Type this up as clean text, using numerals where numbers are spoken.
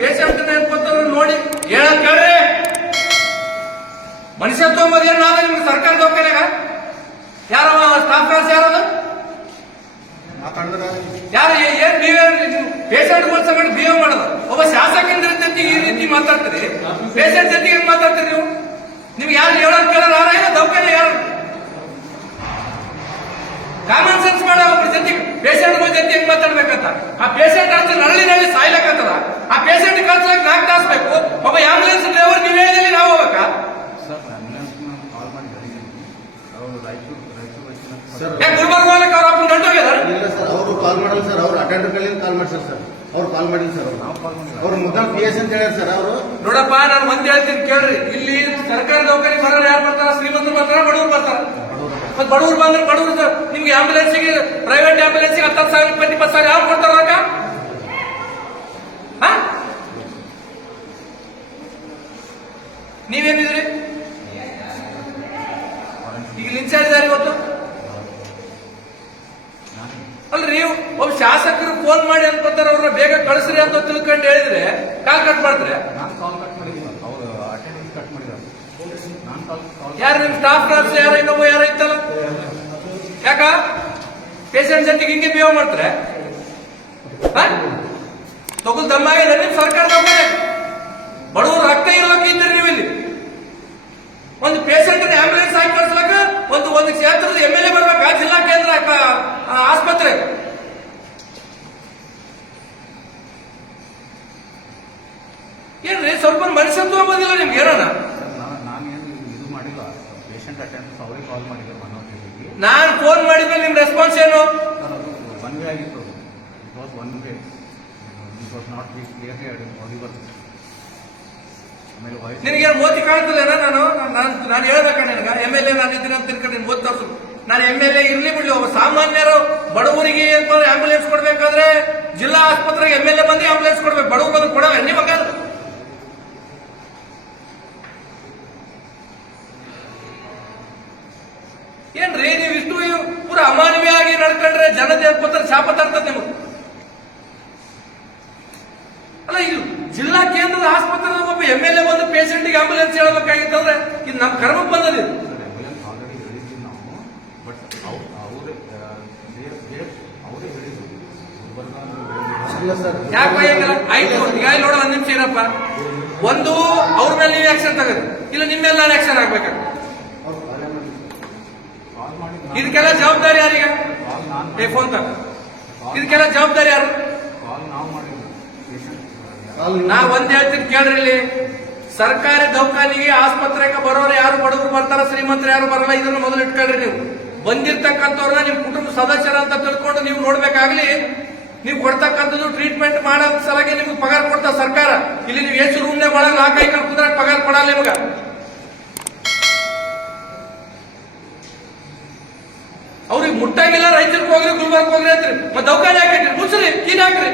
Patient ಏನ್ಕೊತಾರ ನೋಡಿ ಹೇಳಕ್ ಕೇಳ್ರಿ. ಮನುಷ್ಯತ್ವ ಏನ್ ನಾವೇ ನಿಮ್ಗೆ ಸರ್ಕಾರ ದವಾಖಾನೆಗ ಯಾರ ಸ್ಟಾಫ್ ನರ್ಸ್ ಯಾರದು ಯಾರು ಏನ್ ಬಿಹೇವ್ ಪೇಷಂಟ್ಗಳ ಸಂಗಡ ಬಿಹೇವ್ ಮಾಡೋದು. ಒಬ್ಬ ಶಾಸಕನ ಜೊತೆಗೆ ಈ ರೀತಿ ಮಾತಾಡ್ತೀರಿ, ಪೇಷಂಟ್ ಜೊತೆಗೆ ಹೆಂಗ್ ಮಾತಾಡ್ತೀರಿ ನೀವು? ನಿಮ್ಗೆ ಯಾರು ಹೇಳೋದು ಕೇಳೋರು ಯಾರ ಇಲ್ಲ ದವಾಖಾನೆ ಯಾರು? ಕಾಮನ್ ಸೆನ್ಸ್ ಮಾಡೋ ಒಬ್ಬರ ಜೊತೆಗೆ ಪೇಷಂಟ್ಗಳ ಜೊತೆ ಹೆಂಗ್ ಮಾತಾಡ್ಬೇಕಂತ. ಆ ಪೇಷಂಟ್ ಅಂತ ನಳ್ಳಿ ಸಾಯ್ಲಕ್ಕತ್ತದ. ಆ ಪೇಷಂಟ್ ಕಳ್ಸಕ್ 4 ತಾಸು ಬೇಕು. ಒಬ್ಬ ಆಂಬುಲೆನ್ಸ್ ಡ್ರೈವರ್ ನೀವು ಹೇಳಿದಲ್ಲಿ ನಾವು ಹೋಗ್ಬೇಕಾ? ಗುಲ್ಬರ್ಗ ಹೋಗಕ್ಕೆ ಅವ್ರ ಅಪ್ಪನ ಗಂಟು ಹೋಗ್ಯದ. ಅವರು ಕಾಲ್ ಮಾಡಲ್ಲ ಸರ್, ಅವ್ರು ಅಟೆಂಡರ್ ಕಲ್ಲಿ ಕಾಲ್ ಮಾಡ್ತಾರೆ ಸರ್. ಅವ್ರು ಕಾಲ್ ಮಾಡಿಲ್ಲ ಸರ್, ಅವ್ರು ಮುದ್ದಾಂ PS ಅಂತ ಹೇಳ್ಯಾರ ಸರ್. ಅವರು ನೋಡಪ್ಪ, ನಾನು ಒಂದ್ ಹೇಳ್ತೀನಿ ಕೇಳ್ರಿ. ಇಲ್ಲಿ ಸರ್ಕಾರಿ ದವಾಖಾನೆ ಬರೋರು ಯಾರು ಬರ್ತಾರ? ಶ್ರೀಮಂತರು ಬರ್ತಾರ, ಬಡವರು ಬರ್ತಾರ. ಮತ್ತೆ ಬಡವರು ಬಂದ್ರೆ ಬಡವರು ನಿಮ್ಗೆ ಆಂಬುಲೆನ್ಸ್ಗೆ ಪ್ರೈವೇಟ್ ಆಂಬುಲೆನ್ಸ್ಗೆ 10,000 20,000 ಯಾರು ಕೊಡ್ತಾರ? ನೀವೇನಿದ್ರಿ ಈಗ ಇನ್ಚಾರ್ಜ್ ಯಾರು ಇವತ್ತು? ಅಲ್ರಿ, ನೀವು ಒಬ್ಬ ಶಾಸಕರು ಫೋನ್ ಮಾಡಿ ಅನ್ಕೊತಾರ, ಅವ್ರನ್ನ ಬೇಗ ಕಳಿಸ್ರಿ ಅಂತ ತಿಳ್ಕೊಂಡು ಹೇಳಿದ್ರೆ ಕಾಲ್ ಕಟ್ ಮಾಡ್ತಾರೆ. ಯಾರು ನಿಮ್ ಸ್ಟಾಫ್ ನರ್ಸ್ ಯಾರ ಇನ್ನೊಬ್ಬ ಯಾರ ಇತ್ತಲ್ಲ? ಯಾಕ ಪೇಷಂಟ್ ಜೊತೆಗೆ ಹಿಂಗೆ ಬಿಹೇವ್ ಮಾಡ್ತಾರೆ? ತಗೊಳ್ ದಮ್ಮಾಗಿದೆ ನಿಮ್ ಸರ್ಕಾರದ ಬಡವರು ರಕ್ತ ಇರ್ಲಕ್ಕ ಇದ್ದೀರಿ ನೀವು ಇಲ್ಲಿ. ಒಂದು ಪೇಷಂಟ್ ಆಂಬುಲೆನ್ಸ್ ಹಾಕಿ ಕಳ್ಸ್ಲಕ್ಕ ಒಂದು ಕ್ಷೇತ್ರದ MLA ಬರ್ಬೇಕಾ? ಜಿಲ್ಲಾ ಕೇಂದ್ರ ಆಸ್ಪತ್ರೆ ಏನ್ರಿ? ಸ್ವಲ್ಪ ಮನುಷ್ಯತ್ವ ಬಂದಿಲ್ಲ ನಿಮ್ಗೆ ಏನಾನ? ನಾನು ಫೋನ್ ಮಾಡಿದ್ರೆ ನಿಮ್ ರೆಸ್ಪಾನ್ಸ್ ಏನು? ನಿನಗೇನು ಮೋತಿ ಕಾಣ್ತದೇನ? ನಾನು ಹೇಳ್ಬೇಕ ನಿನಗ? MLA ನಾನು ಇದ್ದೀನಿ ಅಂತ ತಿಳ್ಕೊಂಡು ನೀನು ಓದ್ ತೋರ್ಸು. ನಾನು MLA ಇರ್ಲಿ ಬಿಡ್ಲಿ, ಒಬ್ಬ ಸಾಮಾನ್ಯರು ಬಡವರಿಗೆ ಆಂಬುಲೆನ್ಸ್ ಕೊಡ್ಬೇಕಾದ್ರೆ ಜಿಲ್ಲಾ ಆಸ್ಪತ್ರೆಗೆ MLA ಬಂದು ಆಂಬುಲೆನ್ಸ್ ಕೊಡ್ಬೇಕು, ಬಡವರು ಬಂದು ಕೊಡಲ್ಲ. ನಿಮಗ ಏನ್ರಿ ನೀವು ಇಷ್ಟು ಪೂರ ಅಮಾನವೀಯವಾಗಿ ನಡ್ಕೊಂಡ್ರೆ ಜನತೆ ಅನ್ಕೋತಾರೆ, ಶಾಪ ತರ್ತದೆ ನಿಮಗೆ. ಅಲ್ಲ, ಇದು ಜಿಲ್ಲಾ ಕೇಂದ್ರದ ಆಸ್ಪತ್ರೆ ಒಬ್ಬ MLA ಬಂದು ಪೇಷಂಟ್ಗೆ ಆಂಬುಲೆನ್ಸ್ ಹೇಳಬೇಕಾಗಿತ್ತಂದ್ರೆ ಇದು ನಮ್ಮ ಕರ್ಮಕ್ಕೆ ಬಂದದಿದೆ. ಯಾಕೆ ಆಯ್ತು? ಈಗ ನೋಡ, ಒಂದ್ ನಿಮಿಷ ಏನಪ್ಪ, ಒಂದು ಅವ್ರ ಮೇಲೆ ನೀವು ಆಕ್ಷನ್ ತಗೋದು, ಇಲ್ಲ ನಿಮ್ಮ ಮೇಲೆ ನಾನು ಆಕ್ಷನ್ ಆಗ್ಬೇಕಾಗ್ತದೆ. ಇದಕ್ಕೆಲ್ಲ ಜವಾಬ್ದಾರಿ ಯಾರೀಗ? ಫೋನ್ ತಗ, ಇದಕ್ಕೆಲ್ಲ ಜವಾಬ್ದಾರಿ ಯಾರು? ನಾ ಒಂದ್ ಹೇಳ್ತೀನಿ ಕೇಳ್ರಿ. ಇಲ್ಲಿ ಸರ್ಕಾರಿ ದವಾಖಾನಿಗೆ ಆಸ್ಪತ್ರೆಗೆ ಬರೋರು ಯಾರು ಬಡವರು ಬರ್ತಾರ, ಶ್ರೀಮಂತರು ಯಾರು ಬರಲ್ಲ. ಇದನ್ನು ಮೊದಲು ಇಟ್ಕೊಳ್ರಿ. ನೀವು ಬಂದಿರ್ತಕ್ಕಂಥವ್ರನ್ನ ನಿಮ್ ಕುಟುಂಬ ಸದಸ್ಯರ ಅಂತ ತಿಳ್ಕೊಂಡು ನೀವು ನೋಡ್ಬೇಕಾಗ್ಲಿ. ನೀವು ಕೊಡ್ತಕ್ಕಂಥದ್ದು ಟ್ರೀಟ್ಮೆಂಟ್ ಮಾಡೋ ಸಲಗೆ ನಿಮ್ಗೆ ಪಗಾರ ಕೊಡ್ತಾ ಸರ್ಕಾರ. ಇಲ್ಲಿ ನೀವು ಎಷ್ಟು ರೂಮ್ನೇ ಒಳಗೆ 4-5 ಕುಂದ್ರೆ ಪಗಾರ ಕೊಡಲ್ಲ ನಿಮ್ಗ. ಅವ್ರಿಗೆ ಮುಟ್ಟಾಗಿಲ್ಲ, ರೈತರಿಗೆ ಹೋಗ್ರಿ, ಗುಲ್ಬರ್ಗ ಹೋಗ್ರಿ ಅಂತ್ರಿ. ಮತ್ತೆ ದವಾಖಾನೆ ಹಾಕಿಟ್ರಿ, ಮುಚ್ಚ್ರಿ, ಕೀನ್ ಹಾಕ್ರಿ.